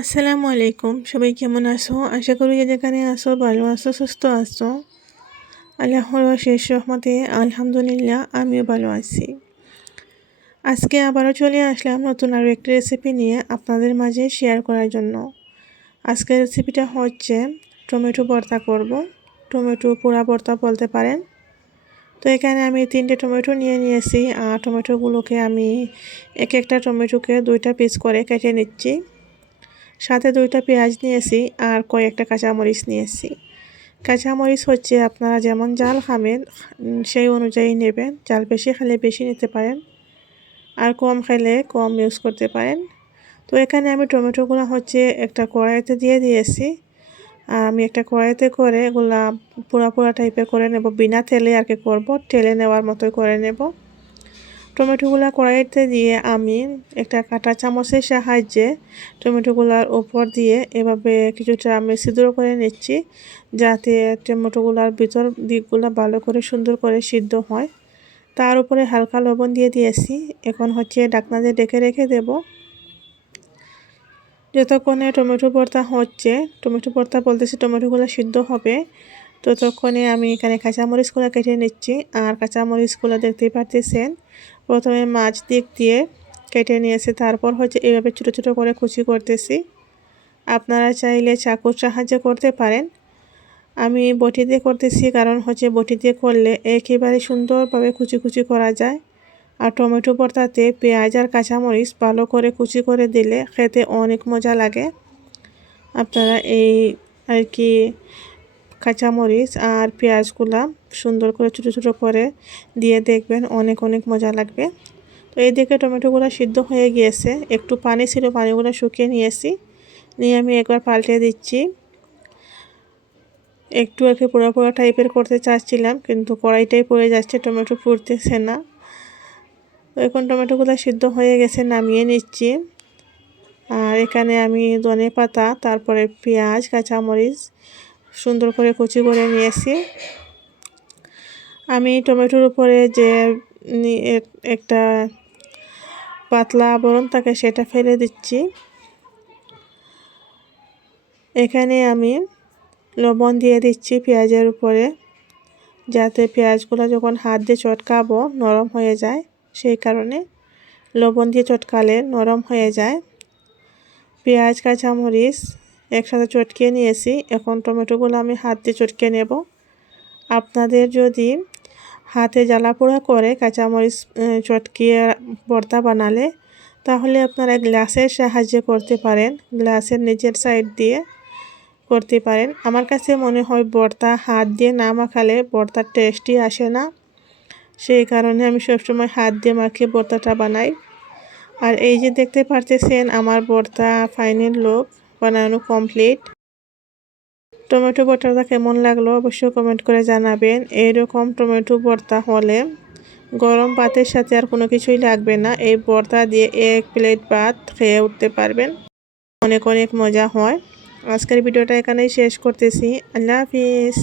আসসালামু আলাইকুম, সবাই কেমন আছো? আশা করি যেখানে আসো ভালো আছো, সুস্থ আছো। আল্লাহর শেষ রহমতে আলহামদুলিল্লাহ, আমিও ভালো আছি। আজকে আবারও চলে আসলাম নতুন আরও একটি রেসিপি নিয়ে আপনাদের মাঝে শেয়ার করার জন্য। আজকের রেসিপিটা হচ্ছে টমেটো ভর্তা করব। টমেটো পোড়া ভর্তা বলতে পারেন। তো এখানে আমি তিনটে টমেটো নিয়ে নিয়েছি, আর টমেটোগুলোকে আমি এক একটা টমেটোকে দুইটা পিস করে কেটে নিচ্ছি। সাথে দুইটা পেঁয়াজ নিয়েছি আর কয়েকটা কাঁচামরিচ নিয়েছি। কাঁচামরিচ হচ্ছে আপনারা যেমন জাল খাবেন সেই অনুযায়ী নেবেন। জাল বেশি খেলে বেশি নিতে পারেন আর কম খেলে কম ইউজ করতে পারেন। তো এখানে আমি টমেটোগুলো হচ্ছে একটা কড়াইতে দিয়ে দিয়েছি। আর আমি একটা কড়াইতে করে এগুলা পোড়া পোড়া টাইপের করে নেব। বিনা তেলে আর কি করব? তেলে নেওয়ার মতোই করে নেব। টমেটোগুলো কড়াইতে দিয়ে আমি একটা কাটা চামচের সাহায্যে টমেটোগুলার ওপর দিয়ে এভাবে কিছুটা আমি সিদ্ধ করে নিচ্ছি যাতে টমেটোগুলার ভিতর দিকগুলো ভালো করে সুন্দর করে সিদ্ধ হয়। তার উপরে হালকা লবণ দিয়ে দিয়েছি। এখন হচ্ছে ডাকনা দিয়ে ডেকে রেখে দেব। যতক্ষণে টমেটো ভর্তা হচ্ছে, টমেটো ভর্তা বলতেছি টমেটোগুলো সিদ্ধ হবে, ততক্ষণে আমি এখানে কাঁচামরিচগুলো কেটে নিচ্ছি। আর কাঁচামরিচগুলো দেখতেই পারতেছেন প্রথমে মাছ দিক দিয়ে কেটে নিয়েছি, তারপর হচ্ছে এইভাবে ছোটো ছোটো করে কুচি করতেছি। আপনারা চাইলে চাকুর সাহায্যে করতে পারেন। আমি বটি দিয়ে করতেছি, কারণ হচ্ছে বটি দিয়ে করলে একেবারে সুন্দরভাবে কুচি কুচি করা যায়। আর টমেটো ভর্তাতে পেঁয়াজ আর কাঁচামরিচ ভালো করে কুচি করে দিলে খেতে অনেক মজা লাগে। আপনারা এই আর কি কাঁচামরিচ আর পেঁয়াজগুলা সুন্দর করে ছোটো ছোটো করে দিয়ে দেখবেন অনেক অনেক মজা লাগবে। তো এইদিকে টমেটোগুলো সিদ্ধ হয়ে গিয়েছে। একটু পানি ছিল, পানিগুলো শুকিয়ে নিয়েছি। নিয়ে আমি একবার পাল্টে দিচ্ছি। একটু আর কি পোড়া পোড়া টাইপের করতে চাচ্ছিলাম, কিন্তু কড়াইটাই পড়ে যাচ্ছে, টমেটো পুড়তেছে না। তো এখন টমেটোগুলো সিদ্ধ হয়ে গেছে, নামিয়ে নিচ্ছি। আর এখানে আমি ধনে পাতা তারপরে পেঁয়াজ, কাঁচামরিচ সুন্দর করে কুচি করে নিয়েছি। আমি টমেটোর উপরে যে একটা পাতলা আবরণ থাকে সেটা ফেলে দিচ্ছি। এখানে আমি লবণ দিয়ে দিচ্ছি পেঁয়াজের উপরে, যাতে পেঁয়াজগুলো যখন হাত দিয়ে চটকাবো নরম হয়ে যায়, সেই কারণে লবণ দিয়ে চটকালে নরম হয়ে যায়। পেঁয়াজ, কাঁচামরিচ একসাথে চটকিয়ে নিয়েছি। এখন টমেটোগুলো আমি হাত দিয়ে চটকে নেব। আপনাদের যদি হাতে জ্বালা পোড়া করে কাঁচামরিচ চটকিয়ে ভর্তা বানালে, তাহলে আপনারা গ্লাসের সাহায্যে করতে পারেন। গ্লাসের নিচের সাইড দিয়ে করতে পারেন। আমার কাছে মনে হয় ভর্তা হাত দিয়ে না মাখালে ভর্তার টেস্টই আসে না। সেই কারণে আমি সবসময় হাত দিয়ে মাখিয়ে ভর্তাটা বানাই। আর এই যে দেখতে পারতেছেন, আমার ভর্তা ফাইনাল লোক বানানো কমপ্লিট টমেটো ভর্তাটা কেমন লাগল অবশ্যই কমেন্ট করে জানাবেন। এরকম টমেটো ভর্তা হলে গরম ভাতের সাথে আর কোনো কিছুই লাগবে না। এই ভর্তা দিয়ে এক প্লেট ভাত খেয়ে উঠতে পারবেন। অনেক অনেক মজা হয়। আজকের ভিডিওটা এখানেই শেষ করতেছি। আল্লাহ হাফিজ।